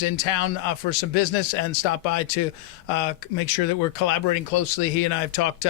in town for some business and stopped by to make sure that we're collaborating closely. He and I have talked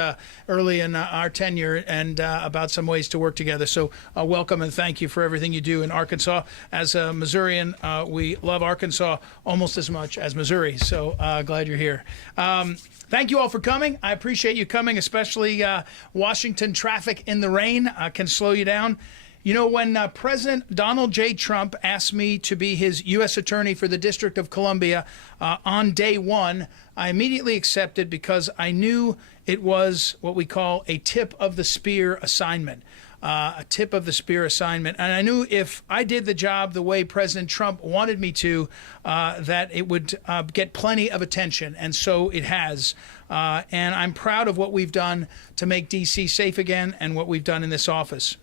early in our tenure and about some ways to work together. So welcome and thank you for everything you do in Arkansas. As a Missourian, we love Arkansas almost as much as Missouri. So glad you're here. Thank you all for coming. I appreciate you coming, especially Washington traffic in the rain can slow you down. You know, when President Donald J. Trump asked me to be his U.S. Attorney for the District of Columbia on day one, I immediately accepted because I knew it was what we call a tip of the spear assignment. A tip of the spear assignment. And I knew if I did the job the way President Trump wanted me to, that it would get plenty of attention. And so it has. And I'm proud of what we've done to make D.C. safe again and what we've done in this office.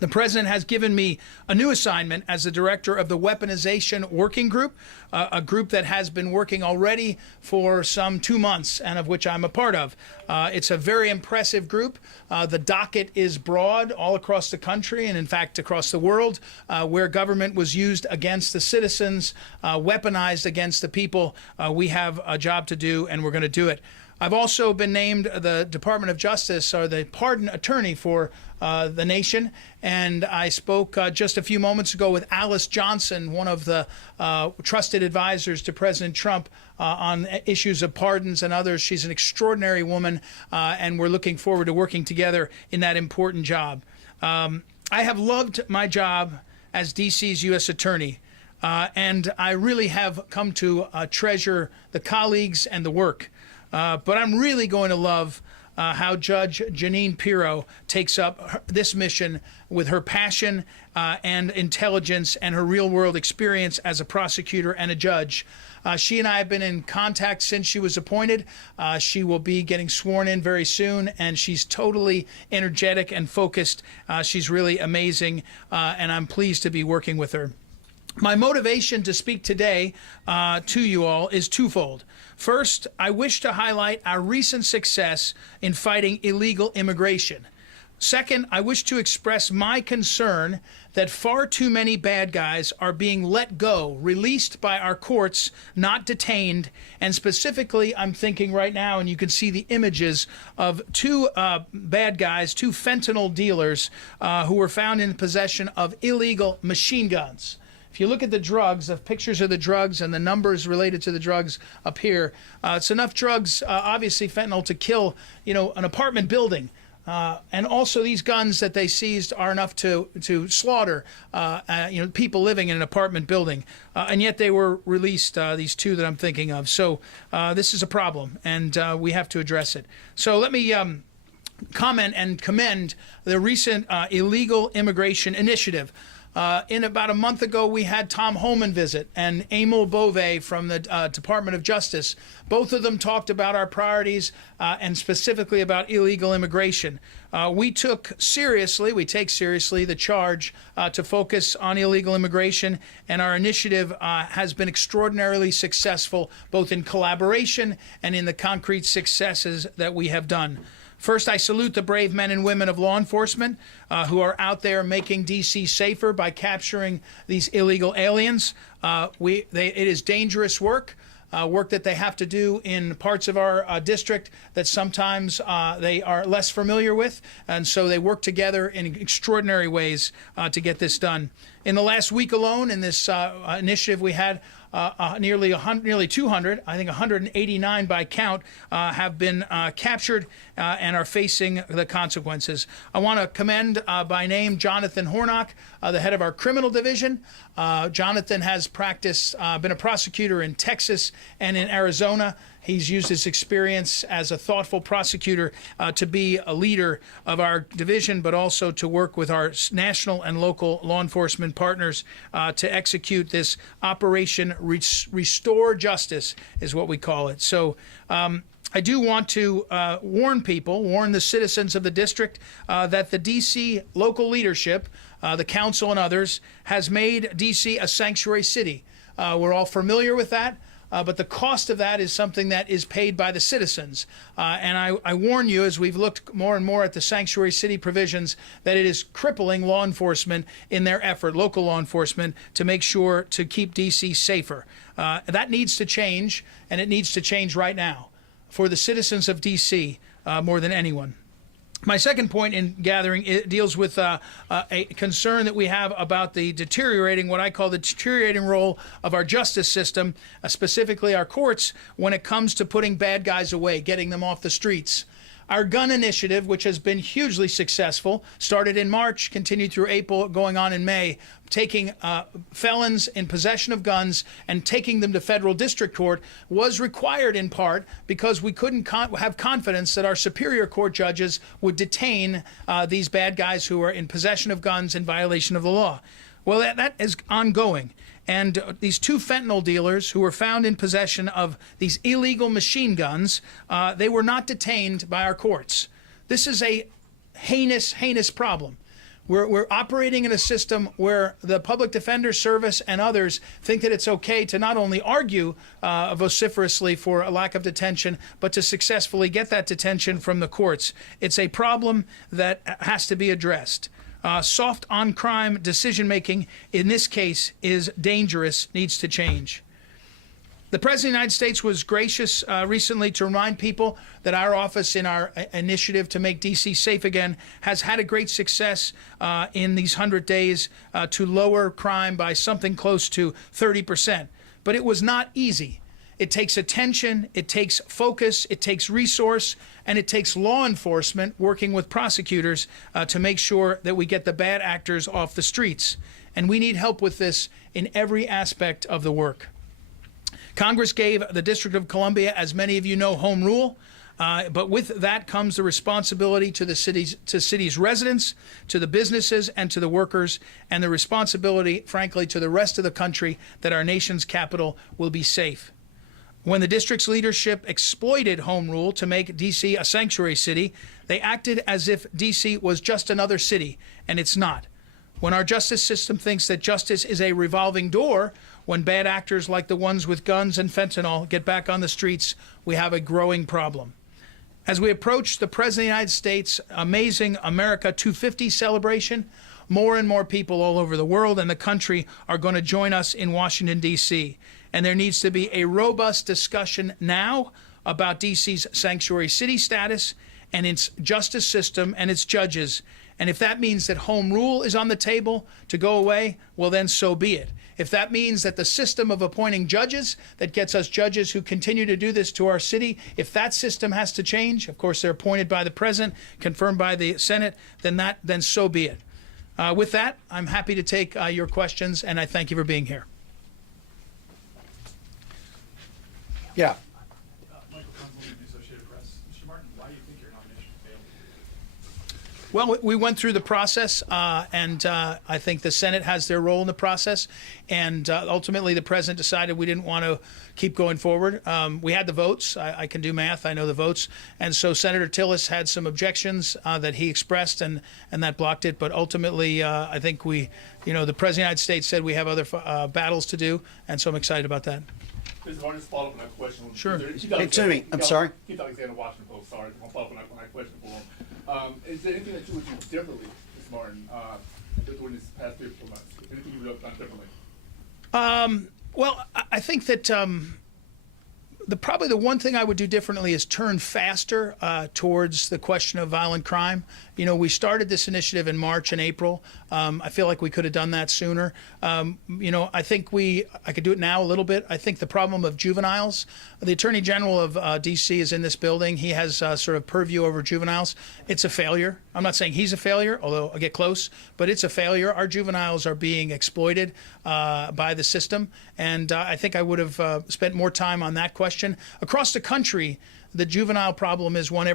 The president has given me a new assignment as the director of the Weaponization Working Group, a group that has been working already for some 2 months and of which I'm a part of. It's a very impressive group. The docket is broad all across the country and, in fact, across the world, where government was used against the citizens, weaponized against the people. We have a job to do, and we're going to do it. I've also been named the Department of Justice, or the pardon attorney for the nation, and I spoke just a few moments ago with Alice Johnson, one of the trusted advisors to President Trump on issues of pardons and others. She's an extraordinary woman, and we're looking forward to working together in that important job. I have loved my job as D.C.'s U.S. Attorney, and I really have come to treasure the colleagues and the work. But I'm really going to love how Judge Jeanine Pirro takes up this mission with her passion and intelligence and her real-world experience as a prosecutor and a judge. She and I have been in contact since she was appointed. She will be getting sworn in very soon, and she's totally energetic and focused. She's really amazing, and I'm pleased to be working with her. My motivation to speak today to you all is twofold. First, I wish to highlight our recent success in fighting illegal immigration. Second, I wish to express my concern that far too many bad guys are being let go, released by our courts, not detained. And specifically, I'm thinking right now, and you can see the images of two bad guys, two fentanyl dealers who were found in possession of illegal machine guns. If you look at the drugs, the pictures of the drugs and the numbers related to the drugs up here, it's enough drugs, obviously fentanyl, to kill, an apartment building. And also these guns that they seized are enough to slaughter, people living in an apartment building. And yet they were released, these two that I'm thinking of. So this is a problem, and we have to address it. So let me comment and commend the recent illegal immigration initiative. In about a month ago, we had Tom Homan visit and Emil Bove from the Department of Justice. Both of them talked about our priorities and specifically about illegal immigration. We take seriously the charge to focus on illegal immigration, and our initiative has been extraordinarily successful, both in collaboration and in the concrete successes that we have done. First, I salute the brave men and women of law enforcement who are out there making D.C. safer by capturing these illegal aliens. It is dangerous work, work that they have to do in parts of our district that sometimes they are less familiar with, and so they work together in extraordinary ways to get this done. In the last week alone, in this initiative, we had nearly 200, I think 189 by count, have been captured and are facing the consequences. I want to commend by name Jonathan Hornock, the head of our criminal division. Jonathan has been a prosecutor in Texas and in Arizona. He's used his experience as a thoughtful prosecutor to be a leader of our division, but also to work with our national and local law enforcement partners to execute this Operation Restore Justice, is what we call it. So I do want to warn the citizens of the district that the D.C. local leadership, the council and others, has made D.C. a sanctuary city. We're all familiar with that. but the cost of that is something that is paid by the citizens. And I warn you, as we've looked more and more at the sanctuary city provisions, that it is crippling law enforcement in their effort, local law enforcement, to make sure to keep D.C. safer. That needs to change, and it needs to change right now for the citizens of D.C. More than anyone. My second point in gathering, it deals with a concern that we have about the deteriorating, what I call the deteriorating role of our justice system, specifically our courts, when it comes to putting bad guys away, getting them off the streets. Our gun initiative, which has been hugely successful, started in March, continued through April, going on in May, taking felons in possession of guns and taking them to federal district court, was required in part because we couldn't have confidence that our superior court judges would detain these bad guys who are in possession of guns in violation of the law. Well, that is ongoing. And these two fentanyl dealers who were found in possession of these illegal machine guns, they were not detained by our courts. This is a heinous, heinous problem. We're operating in a system where the Public Defender Service and others think that it's okay to not only argue vociferously for a lack of detention, but to successfully get that detention from the courts. It's a problem that has to be addressed. Soft on crime decision making in this case is dangerous, needs to change. The President of the United States was gracious recently to remind people that our office, in our initiative to make D.C. safe again, has had a great success in these 100 days to lower crime by something close to 30%. But it was not easy. It takes attention, it takes focus, it takes resource, and it takes law enforcement working with prosecutors to make sure that we get the bad actors off the streets. And we need help with this in every aspect of the work. Congress gave the District of Columbia, as many of you know, home rule. But with that comes the responsibility to the city's residents, to the businesses, and to the workers, and the responsibility, frankly, to the rest of the country that our nation's capital will be safe. When the district's leadership exploited home rule to make D.C. a sanctuary city, they acted as if D.C. was just another city, and it's not. When our justice system thinks that justice is a revolving door, when bad actors like the ones with guns and fentanyl get back on the streets, we have a growing problem. As we approach the President of the United States' amazing America 250 celebration, more and more people all over the world and the country are going to join us in Washington, D.C. And there needs to be a robust discussion now about D.C.'s sanctuary city status and its justice system and its judges. And if that means that home rule is on the table to go away, well, then so be it. If that means that the system of appointing judges that gets us judges who continue to do this to our city, if that system has to change, of course they're appointed by the President, confirmed by the Senate, then so be it. With that, I'm happy to take your questions, and I thank you for being here. Yeah. Michael Consolini, the Associated Press. Mr. Martin, why do you think your nomination failed? Well, we went through the process, and I think the Senate has their role in the process. And ultimately, the President decided we didn't want to keep going forward. We had the votes. I can do math. I know the votes. And so Senator Tillis had some objections that he expressed, and that blocked it. But ultimately, I think the President of the United States said we have other battles to do, and so I'm excited about that. Mr. Martin, just follow up on that question. Sure. Excuse me, I'm sorry. Keith Alexander, Washington Post. Sorry, I'm follow up on that question for him. Is there anything that you would do differently, Mr. Martin, during this past 3 or 4 months? Anything you would have done differently? Well, I think that probably the one thing I would do differently is turn faster towards the question of violent crime. We started this initiative in March and April. I feel like we could have done that sooner. I think I could do it now a little bit. I think the problem of juveniles, the Attorney General of D.C. is in this building. He has sort of purview over juveniles. It's a failure. I'm not saying he's a failure, although I'll get close, but it's a failure. Our juveniles are being exploited by the system, and I think I would have spent more time on that question. Across the country, the juvenile problem is one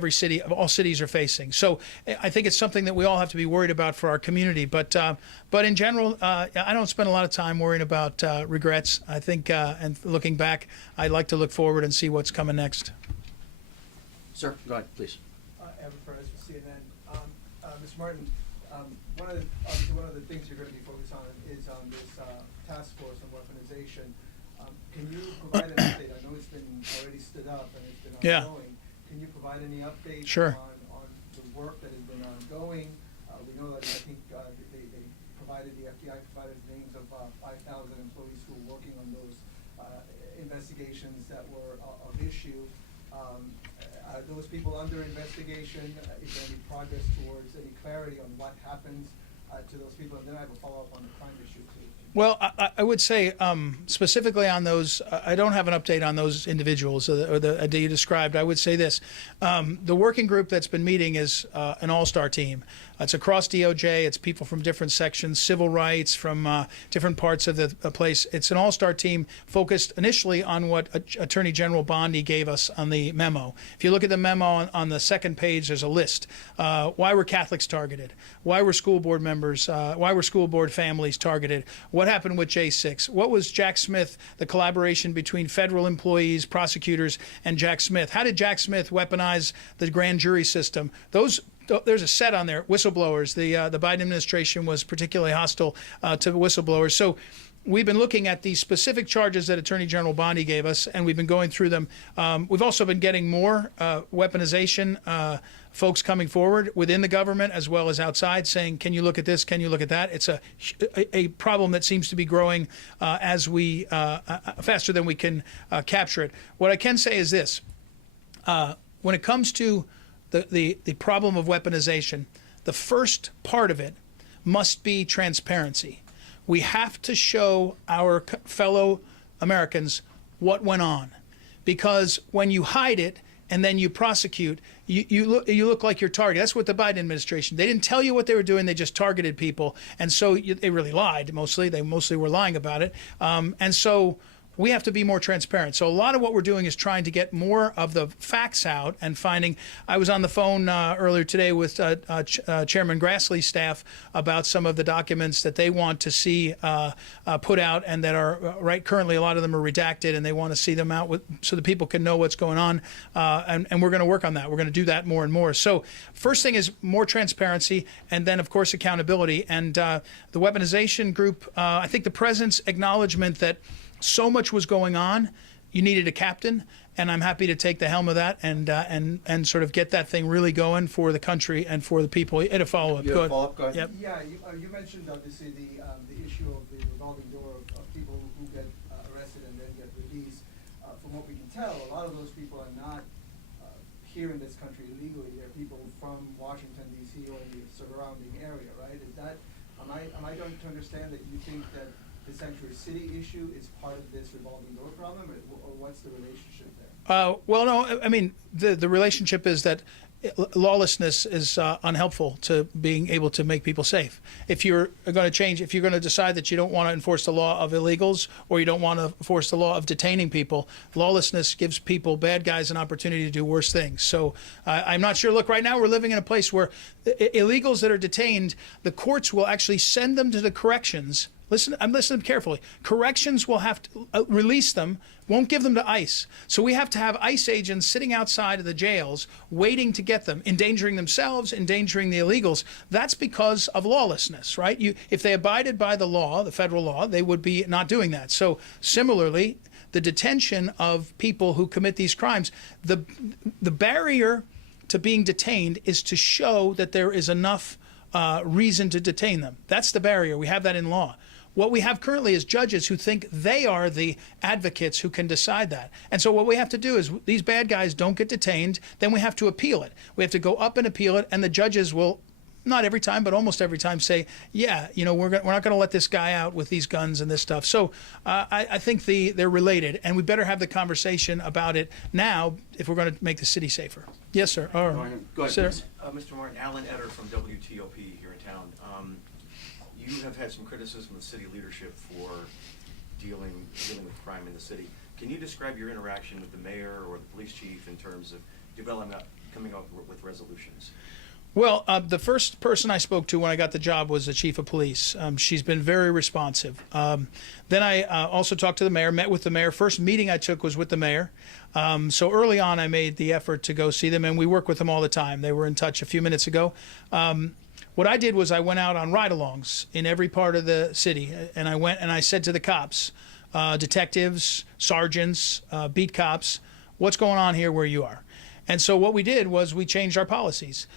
all cities are facing. So I think it's something that we all have to be worried about for our community. But in general, I don't spend a lot of time worrying about regrets. I think, and looking back, I'd like to look forward and see what's coming next. Sir, go ahead, please. Evan Perez with CNN. Mr. Martin, one of the things you're going to be focused on is on this task force on weaponization. Can you provide an update up and it's been Yeah. ongoing. Can you provide any updates Sure. on the work that has been ongoing? We know that I think they provided, the FBI provided names of 5,000 employees who were working on those investigations that were of issue. Are those people under investigation? Is there any progress towards any clarity on what happens to those people? And then I have a follow-up on the crime issue too. Well, I would say specifically on those, I don't have an update on those individuals that you described. I would say this. The working group that's been meeting is an all-star team. It's across DOJ. It's people from different sections, civil rights, from different parts of the place. It's an all-star team focused initially on what Attorney General Bondi gave us on the memo. If you look at the memo on the second page, there's a list. Why were Catholics targeted? Why were school board members, why were school board families targeted? What happened with J6? What was Jack Smith, the collaboration between federal employees, prosecutors, and Jack Smith? How did Jack Smith weaponize the grand jury system? There's a set on there, whistleblowers. The Biden administration was particularly hostile to whistleblowers. So we've been looking at these specific charges that Attorney General Bondi gave us, and we've been going through them. We've also been getting more weaponization folks coming forward within the government as well as outside saying, can you look at this? Can you look at that? It's a problem that seems to be growing as we faster than we can capture it. What I can say is this. When it comes to the problem of weaponization, the first part of it must be transparency. We have to show our fellow Americans what went on, because when you hide it and then you prosecute, you look like you're targeted. That's what the Biden administration, they didn't tell you what they were doing, they just targeted people, and so they really lied mostly. They mostly were lying about it, and so we have to be more transparent. So a lot of what we're doing is trying to get more of the facts out and finding. I was on the phone earlier today with Chairman Grassley's staff about some of the documents that they want to see put out, and that are currently a lot of them are redacted, and they want to see them out so that people can know what's going on. And we're going to work on that. We're going to do that more and more. So first thing is more transparency, and then of course accountability. And the weaponization group, I think the president's acknowledgement that so much was going on, you needed a captain, and I'm happy to take the helm of that and sort of get that thing really going for the country and for the people. And a follow-up. You have a follow-up? Go ahead. Yep. Yeah, you mentioned obviously the issue of the revolving door of people who get arrested and then get released. From what we can tell, a lot of those people are not here in this country illegally. They're people from Washington D.C. or the surrounding area, right? Am I going to understand that you think that the Sanctuary City issue is part of this revolving door problem, or what's the relationship there? Well, no, I mean, the relationship is that lawlessness is unhelpful to being able to make people safe. If you're going to decide that you don't want to enforce the law of illegals, or you don't want to enforce the law of detaining people, lawlessness gives people, bad guys, an opportunity to do worse things. So I'm not sure. Look, right now we're living in a place where illegals that are detained, the courts will actually send them to the corrections. Listen, I'm listening carefully. Corrections will have to release them, won't give them to ICE. So we have to have ICE agents sitting outside of the jails waiting to get them, endangering themselves, endangering the illegals. That's because of lawlessness, right? If they abided by the law, the federal law, they would be not doing that. So similarly, the detention of people who commit these crimes, the barrier to being detained is to show that there is enough reason to detain them. That's the barrier. We have that in law. What we have currently is judges who think they are the advocates who can decide that. And so what we have to do is, these bad guys don't get detained, then we have to appeal it. We have to go up and appeal it, and the judges will, not every time, but almost every time, say, yeah, we're not going to let this guy out with these guns and this stuff. So I think they're related, and we better have the conversation about it now if we're going to make the city safer. Yes, sir. Go ahead, Sir. please. Mr. Martin, Alan Etter from WTOP here in town. You have had some criticism of city leadership for dealing with crime in the city. Can you describe your interaction with the mayor or the police chief in terms of coming up with resolutions? Well, the first person I spoke to when I got the job was the chief of police. She's been very responsive. Then I also talked to the mayor, met with the mayor. First meeting I took was with the mayor. So early on, I made the effort to go see them, and we work with them all the time. They were in touch a few minutes ago. What I did was I went out on ride-alongs in every part of the city, and I said to the cops, detectives, sergeants, beat cops, what's going on here where you are. And so what we did was we changed our policies.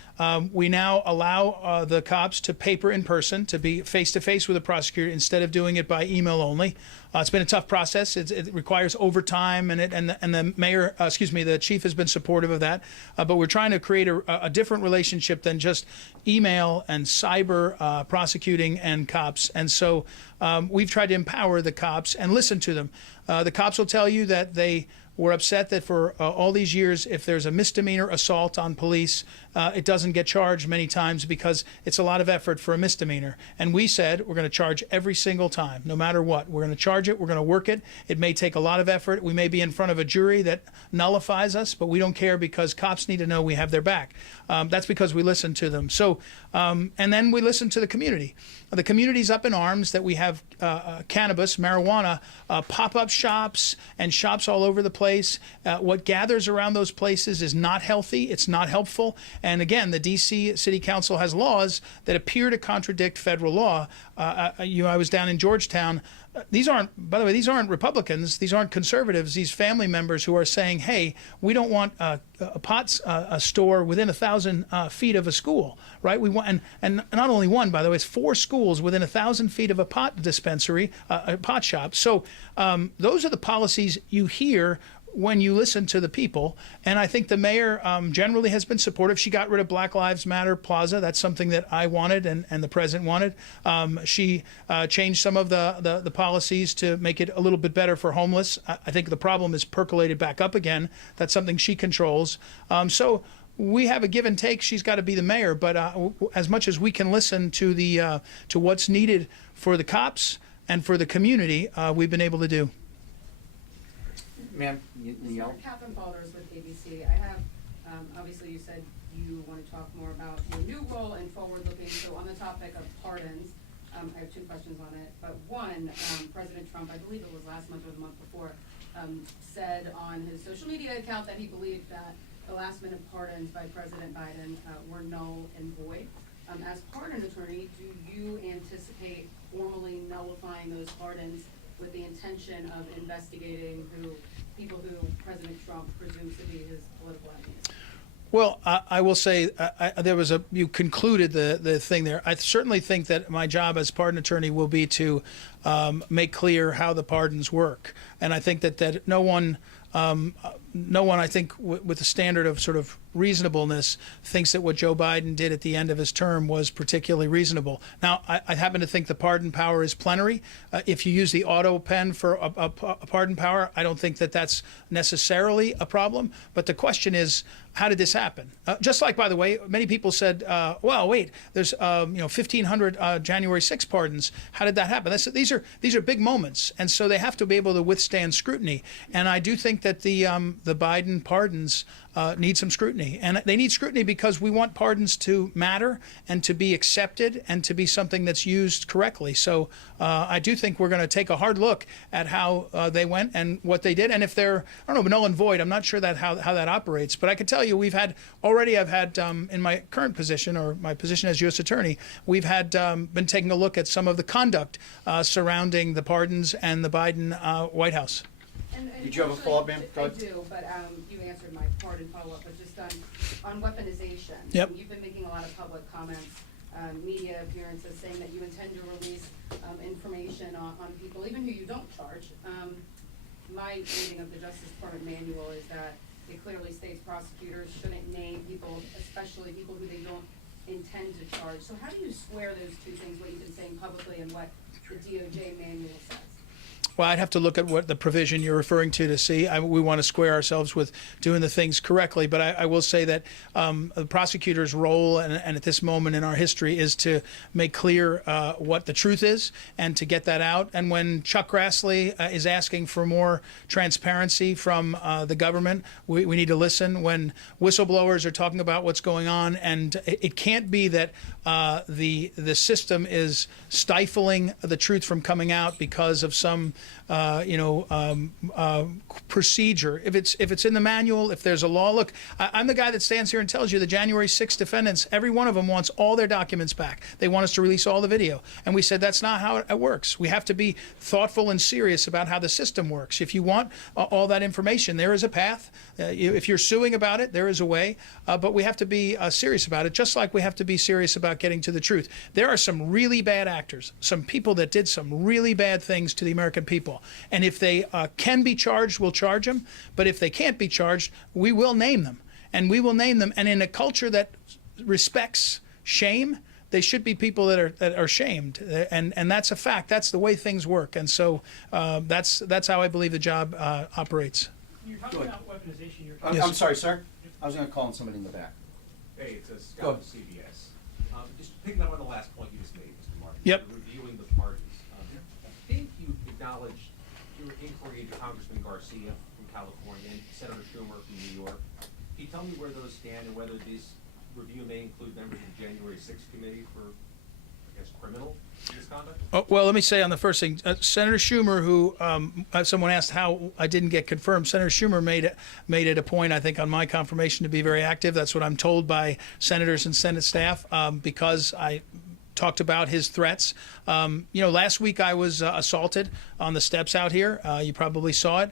We now allow the cops to paper in person, to be face-to-face with a prosecutor instead of doing it by email only. It's been a tough process. It requires overtime, and the mayor, the chief has been supportive of that. But we're trying to create a different relationship than just email and cyber prosecuting and cops. And so we've tried to empower the cops and listen to them. The cops will tell you that we're upset that for all these years, if there's a misdemeanor assault on police, it doesn't get charged many times because it's a lot of effort for a misdemeanor. And we said we're going to charge every single time, no matter what. We're going to charge it. We're going to work it. It may take a lot of effort. We may be in front of a jury that nullifies us, but we don't care because cops need to know we have their back. That's because we listen to them. So, and then we listen to the community. The community's up in arms that we have cannabis, marijuana, pop-up shops and shops all over the place. What gathers around those places is not healthy. It's not helpful. And again, the D.C. City Council has laws that appear to contradict federal law. I was down in Georgetown. These aren't Republicans. These aren't conservatives. These family members who are saying, "Hey, we don't want a store within 1,000 feet of a school, right? We want, and not only one, by the way, it's 4 schools within 1,000 feet of a pot dispensary, a pot shop." So those are the policies you hear when you listen to the people. And I think the mayor generally has been supportive. She got rid of Black Lives Matter Plaza. That's something that I wanted and the president wanted. She changed some of the policies to make it a little bit better for homeless. I think the problem is percolated back up again. That's something she controls. So we have a give and take. She's got to be the mayor. But as much as we can listen to to what's needed for the cops and for the community, we've been able to do. Ma'am, Catherine Balders with ABC. I have, obviously you said you want to talk more about your new role and forward-looking. So on the topic of pardons, I have 2 questions on it. But one, President Trump, I believe it was last month or the month before, said on his social media account that he believed that the last-minute pardons by President Biden were null and void. As pardon attorney, do you anticipate formally nullifying those pardons with the intention of investigating people who President Trump presumes to be his political enemies? Well, I will say you concluded the thing there. I certainly think that my job as pardon attorney will be to make clear how the pardons work. And I think that no one, I think, with the standard of sort of reasonableness, thinks that what Joe Biden did at the end of his term was particularly reasonable. Now, I happen to think the pardon power is plenary. If you use the auto pen for a pardon power, I don't think that that's necessarily a problem. But the question is, how did this happen? Just like, by the way, many people said, well, wait, there's 1,500 January 6 pardons. How did that happen? These are big moments, and so they have to be able to withstand scrutiny. And I do think that the Biden pardons need some scrutiny. And they need scrutiny because we want pardons to matter and to be accepted and to be something that's used correctly. So I do think we're going to take a hard look at how they went and what they did. And if they're, null and void, I'm not sure how that operates. But I can tell you, I've had in my current position or my position as U.S. Attorney, we've had been taking a look at some of the conduct surrounding the pardons and the Biden White House. Did you have a follow-up, ma'am? I do, but you answered my pardon follow-up, but just on weaponization. Yep. You've been making a lot of public comments, media appearances, saying that you intend to release information on people, even who you don't charge. My reading of the Justice Department manual is that it clearly states prosecutors shouldn't name people, especially people who they don't intend to charge. So how do you square those 2 things, what you've been saying publicly and what the DOJ manual says? Well, I'd have to look at what the provision you're referring to see. We want to square ourselves with doing the things correctly. But I will say that the prosecutor's role and at this moment in our history is to make clear what the truth is and to get that out. And when Chuck Grassley is asking for more transparency from the government, we need to listen. When whistleblowers are talking about what's going on, and it can't be that the system is stifling the truth from coming out because of some procedure. If it's in the manual, if there's a law, look, I'm the guy that stands here and tells you the January 6th defendants, every one of them wants all their documents back. They want us to release all the video. And we said that's not how it works. We have to be thoughtful and serious about how the system works. If you want all that information, there is a path. If you're suing about it, there is a way. But we have to be serious about it, just like we have to be serious about getting to the truth. There are some really bad actors, some people that did some really bad things to the American people. And if they can be charged, we'll charge them. But if they can't be charged, we will name them. And we will name them. And in a culture that respects shame, they should be people that are shamed. And that's a fact. That's the way things work. And so that's how I believe the job operates. You're talking about weaponization. Yes. I'm sorry, sir. I was going to call on somebody in the back. Hey, it's Go Scott ahead. from CBS. Just picking up on the last point you just made, Mr. Martin. Yep. Reviewing the parties. I think you acknowledged your inquiry into Congressman Garcia from California and Senator Schumer from New York. Can you tell me where those stand and whether this review may include members of the January 6th committee for, I guess, criminal misconduct? Oh, well, let me say on the first thing, Senator Schumer, who someone asked how I didn't get confirmed. Senator Schumer made it a point, I think, on my confirmation to be very active. That's what I'm told by senators and Senate staff because I talked about his threats. Last week I was assaulted on the steps out here. You probably saw it.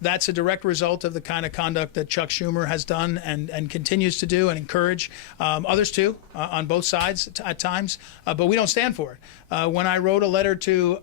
That's a direct result of the kind of conduct that Chuck Schumer has done and continues to do and encourage others to on both sides at times. But we don't stand for it. When I wrote a letter to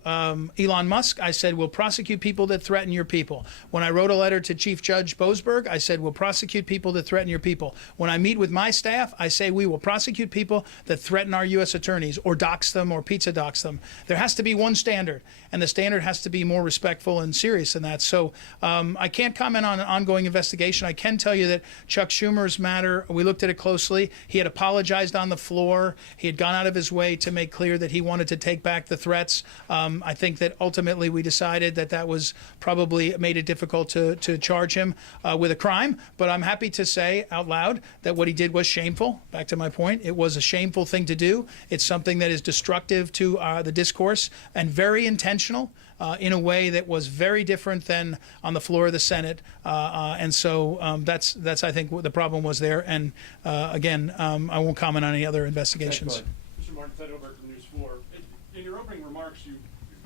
Elon Musk, I said, we'll prosecute people that threaten your people. When I wrote a letter to Chief Judge Boasberg, I said, we'll prosecute people that threaten your people. When I meet with my staff, I say, we will prosecute people that threaten our U.S. attorneys or dox them or pizza dox them. There has to be one standard, and the standard has to be more respectful and serious than that. So I can't comment on an ongoing investigation. I can tell you that Chuck Schumer's matter, we looked at it closely. He had apologized on the floor. He had gone out of his way to make clear that he wanted to take back the threats. I think that ultimately we decided that was probably made it difficult to charge him with a crime. But I'm happy to say out loud that what he did was shameful. Back to my point, it was a shameful thing to do. It's something that is destructive to the discourse and very intentional. In a way that was very different than on the floor of the Senate, and so that's I think what the problem was there. And again, I won't comment on any other investigations. Mr. Martin, Ted Oberg from News 4. In your opening remarks, you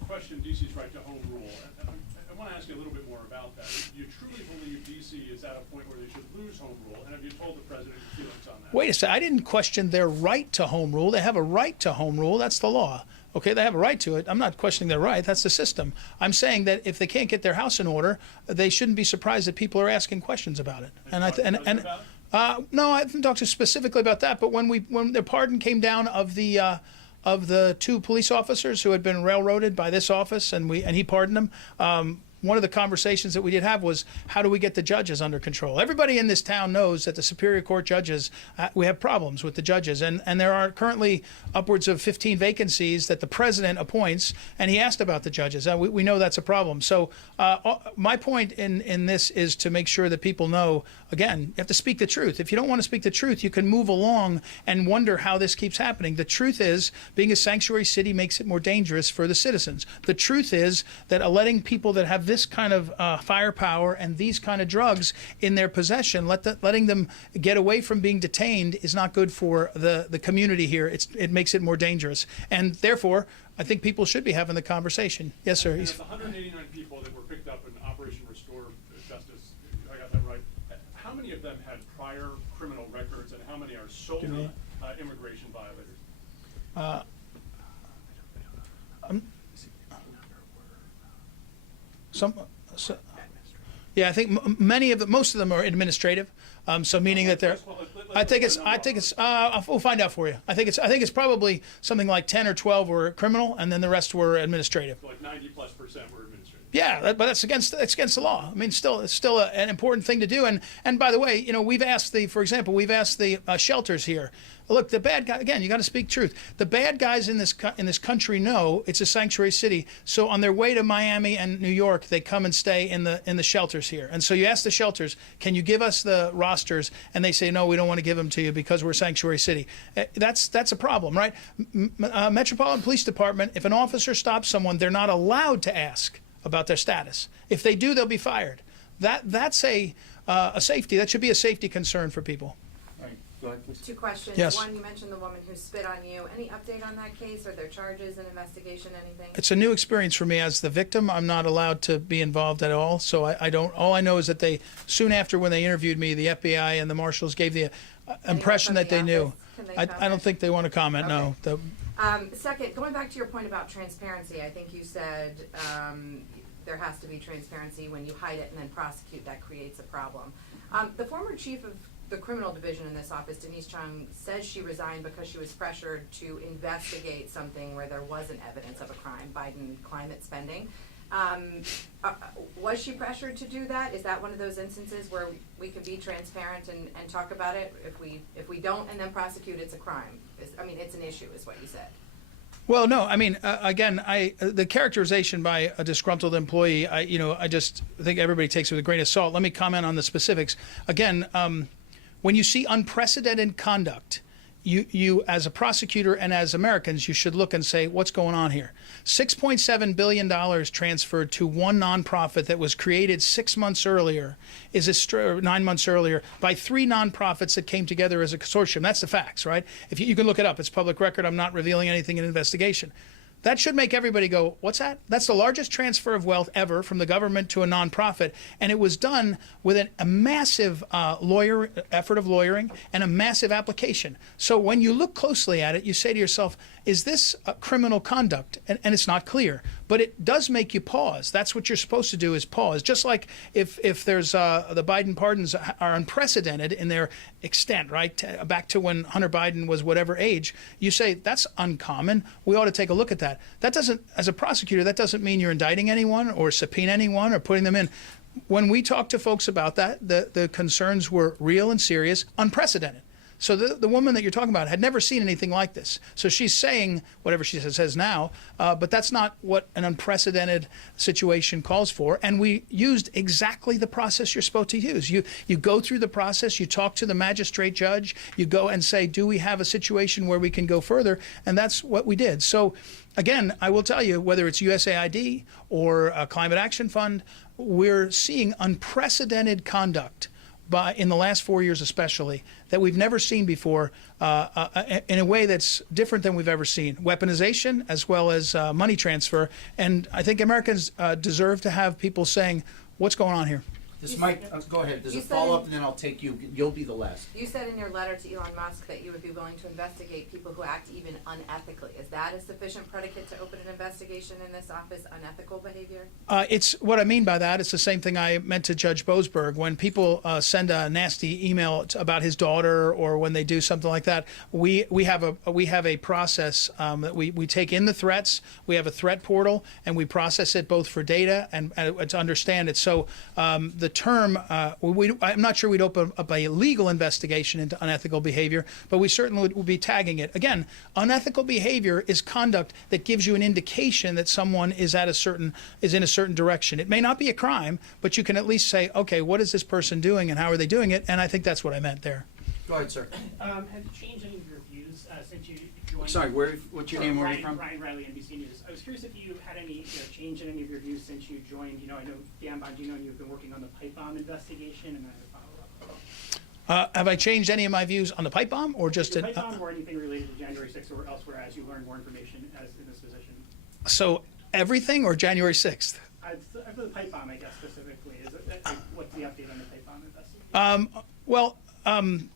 questioned D.C.'s right to home rule. And I want to ask you a little bit more about that. Do you truly believe D.C. is at a point where they should lose home rule? And have you told the president your feelings on that? Wait a second. I didn't question their right to home rule. They have a right to home rule. That's the law. Okay, they have a right to it. I'm not questioning their right. That's the system. I'm saying that if they can't get their house in order, they shouldn't be surprised that people are asking questions about it. No, I haven't talked specifically about that. But when the pardon came down of the two police officers who had been railroaded by this office, and he pardoned them. One of the conversations that we did have was, how do we get the judges under control? Everybody in this town knows that the Superior Court judges, we have problems with the judges. And there are currently upwards of 15 vacancies that the president appoints, and he asked about the judges. We know that's a problem. So my point in this is to make sure that people know, again, you have to speak the truth. If you don't want to speak the truth, you can move along and wonder how this keeps happening. The truth is, being a sanctuary city makes it more dangerous for the citizens. The truth is that letting people that have this kind of firepower and these kind of drugs in their possession, letting them get away from being detained is not good for the community here. It makes it more dangerous. And therefore, I think people should be having the conversation. Yes, sir. And of the 189 people that were picked up in Operation Restore Justice, if I got that right, how many of them had prior criminal records and how many are solely immigration violators? Yeah, I think most of them are administrative. So meaning that they're, I think it's. We'll find out for you. I think it's probably something like 10 or 12 were criminal, and then the rest were administrative. So like 90+% were administrative. Yeah, but that's against the law. I mean, it's still an important thing to do. And by the way, we've asked the shelters here. Look, the bad guy, again, you got to speak truth. The bad guys in this country know it's a sanctuary city. So on their way to Miami and New York, they come and stay in the shelters here. And so you ask the shelters, can you give us the rosters? And they say, no, we don't want to give them to you because we're a sanctuary city. That's a problem, right? Metropolitan Police Department, if an officer stops someone, they're not allowed to ask about their status. If they do, they'll be fired. That's a safety. That should be a safety concern for people. All right, go ahead, please. 2 questions. Yes. One, you mentioned the woman who spit on you. Any update on that case? Are there charges, an investigation, anything? It's a new experience for me as the victim. I'm not allowed to be involved at all, so I don't. All I know is that they soon after when they interviewed me, the FBI and the marshals gave the impression from that the they knew. office? Can they I don't comment? think they want to comment. No. Okay. Second, going back to your point about transparency, I think you said there has to be transparency. When you hide it and then prosecute, that creates a problem. The former chief of the criminal division in this office, Denise Chung, says she resigned because she was pressured to investigate something where there wasn't evidence of a crime, Biden climate spending. Was she pressured to do that? Is that one of those instances where we could be transparent and talk about it? If we don't and then prosecute, it's a crime. It's an issue, is what you said. Well, no. I mean, again, the characterization by a disgruntled employee, I just think everybody takes it with a grain of salt. Let me comment on the specifics. Again, when you see unprecedented conduct, you as a prosecutor and as Americans, you should look and say, what's going on here? $6.7 billion transferred to one nonprofit that was created 6 months earlier, 9 months earlier, by 3 nonprofits that came together as a consortium. That's the facts, right? If you can look it up, it's public record. I'm not revealing anything in investigation. That should make everybody go, what's that? That's the largest transfer of wealth ever from the government to a nonprofit. And it was done with a massive effort of lawyering and a massive application. So when you look closely at it, you say to yourself, is this criminal conduct? And it's not clear. But it does make you pause. That's what you're supposed to do, is pause. Just like if there's the Biden pardons are unprecedented in their extent, right? Back to when Hunter Biden was whatever age, you say that's uncommon. We ought to take a look at that. That doesn't, as a prosecutor, that doesn't mean you're indicting anyone or subpoenaing anyone or putting them in. When we talk to folks about that, the concerns were real and serious, unprecedented. So the woman that you're talking about had never seen anything like this. So she's saying whatever she says now, but that's not what an unprecedented situation calls for. And we used exactly the process you're supposed to use. You go through the process, you talk to the magistrate judge, you go and say, do we have a situation where we can go further? And that's what we did. So again, I will tell you, whether it's USAID or a Climate Action Fund, we're seeing unprecedented conduct in the last 4 years especially, that we've never seen before in a way that's different than we've ever seen. Weaponization as well as money transfer. And I think Americans deserve to have people saying, what's going on here? This might, go ahead, there's a follow-up and then I'll take you, you'll be the last. You said in your letter to Elon Musk that you would be willing to investigate people who act even unethically. Is that a sufficient predicate to open an investigation in this office, unethical behavior? It's what I mean by that. It's the same thing I meant to Judge Boasberg. When people send a nasty email about his daughter, or when they do something like that, we have a process that we take in the threats. We have a threat portal, and we process it both for data and to understand it. So the term, I'm not sure we'd open up a legal investigation into unethical behavior, but we certainly would be tagging it. Again, unethical behavior is conduct that gives you an indication that someone is in a certain direction. It may not be a crime, but you can at least say, okay, what is this person doing and how are they doing it? And I think that's what I meant there. Go ahead, sir. Have you changed any of your views since you joined? Sorry, what's your name, where are you from? Ryan Riley, NBC News. I was curious if you had any change in any of your views since you joined. I know Dan Bongino and you've been working on the pipe bomb investigation, and I have a follow-up. Have I changed any of my views on the pipe bomb, or just the pipe bomb, or anything related to January 6th or elsewhere as you learn more information as in this position? So everything, or January 6th? For the pipe bomb, I guess specifically, what's the update on the pipe bomb investigation?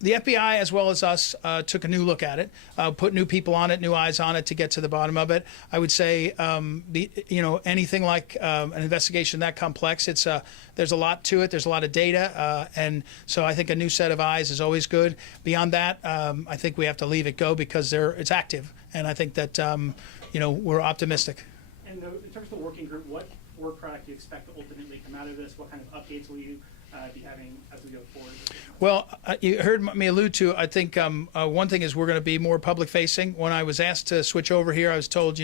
The FBI, as well as us, took a new look at it, put new people on it, new eyes on it to get to the bottom of it. I would say, anything like an investigation that complex, there's a lot to it. There's a lot of data, and so I think a new set of eyes is always good. Beyond that, I think we have to leave it go because it's active, and I think that we're optimistic. And in terms of the working group, what work product do you expect to ultimately come out of this? What kind of updates will you be having as we go forward? Well, you heard me allude to, I think one thing is we're going to be more public facing. When I was asked to switch over here, I was told,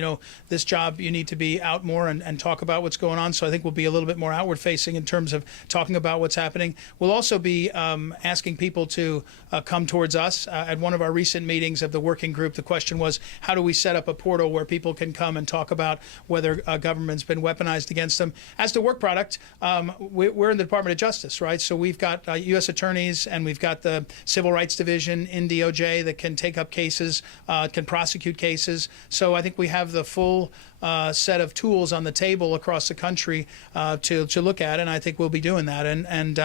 this job, you need to be out more and talk about what's going on. So I think we'll be a little bit more outward facing in terms of talking about what's happening. We'll also be asking people to come towards us. At one of our recent meetings of the working group, the question was, how do we set up a portal where people can come and talk about whether government's been weaponized against them? As to work product, we're in the Department of Justice, right? So we've got U.S. attorneys, and we've got the Civil Rights Division in DOJ that can take up cases, can prosecute cases. So I think we have the full set of tools on the table across the country to look at, and I think we'll be doing that. And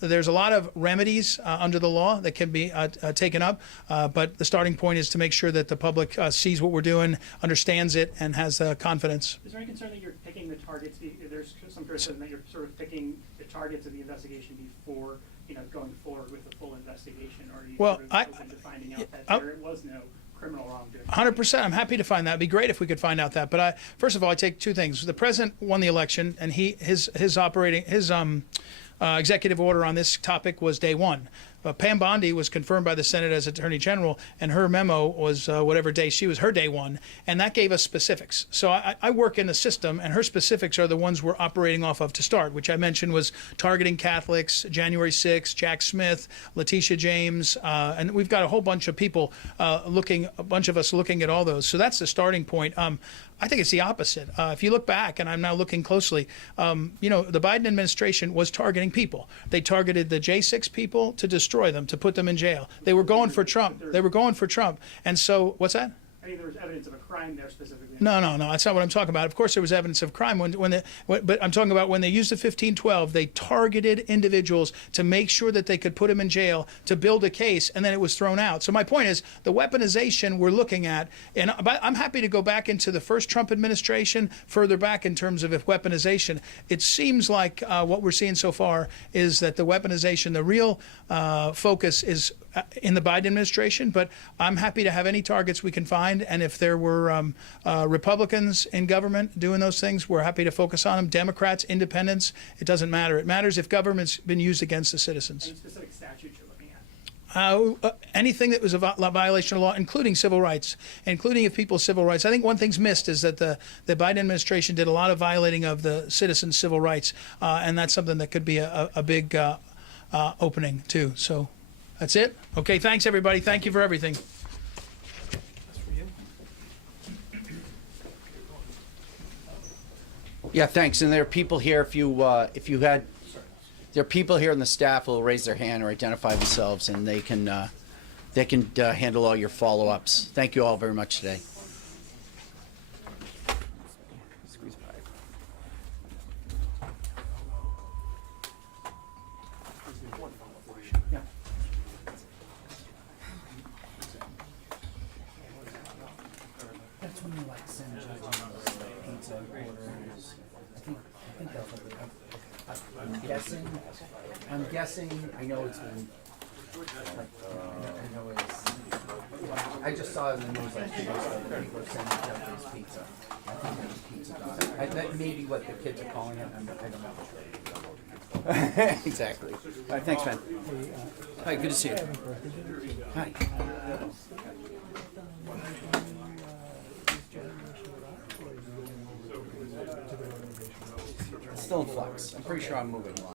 there's a lot of remedies under the law that can be taken up, but the starting point is to make sure that the public sees what we're doing, understands it, and has confidence. Is there any concern that you're picking the targets? There's some criticism that you're sort of picking the targets of the investigation before going forward with the full investigation, or are you Well, sort of open to finding out that there was no criminal wrongdoing? 100%. I'm happy to find that. It'd be great if we could find out that. But first of all, I take two things. The president won the election, and his executive order on this topic was day one. Pam Bondi was confirmed by the Senate as Attorney General, and her memo was whatever day she was, her day one, and that gave us specifics. So I work in the system, and her specifics are the ones we're operating off of to start, which I mentioned was targeting Catholics, January 6th, Jack Smith, Letitia James, and we've got a whole bunch of people a bunch of us looking at all those. So that's the starting point. I think it's the opposite. If you look back, and I'm now looking closely, the Biden administration was targeting people. They targeted the J6 people to destroy them, to put them in jail. They were going for Trump. And so, what's that? I think there was evidence of a crime there specifically. No, that's not what I'm talking about. Of course, there was evidence of crime but I'm talking about when they used the 1512, they targeted individuals to make sure that they could put them in jail to build a case, and then it was thrown out. So my point is, the weaponization we're looking at, and I'm happy to go back into the first Trump administration, further back in terms of weaponization. It seems like what we're seeing so far is that the weaponization, the real focus is in the Biden administration, but I'm happy to have any targets we can find. And if there were Republicans in government doing those things, we're happy to focus on them. Democrats, independents, it doesn't matter. It matters if government's been used against the citizens. Any specific statutes you're looking at? Anything that was a violation of law, including civil rights, including of people's civil rights. I think one thing's missed is that the Biden administration did a lot of violating of the citizens' civil rights, and that's something that could be a big opening too. So that's it. Okay, thanks everybody. Thank you for everything. Yeah, thanks. And there are people here. There are people here in the staff who will raise their hand or identify themselves, and they can handle all your follow-ups. Thank you all very much today. That's when you send pizza orders. I'm guessing. I know it's been. I just saw it in the news like 2 days ago that people are sending Jeffrey's pizza. I think it's pizza dog. That may be what the kids are calling it. I don't know. Exactly. All right, thanks, man. Hi, good to see you. Hi. It's still in flux. I'm pretty sure I'm moving along.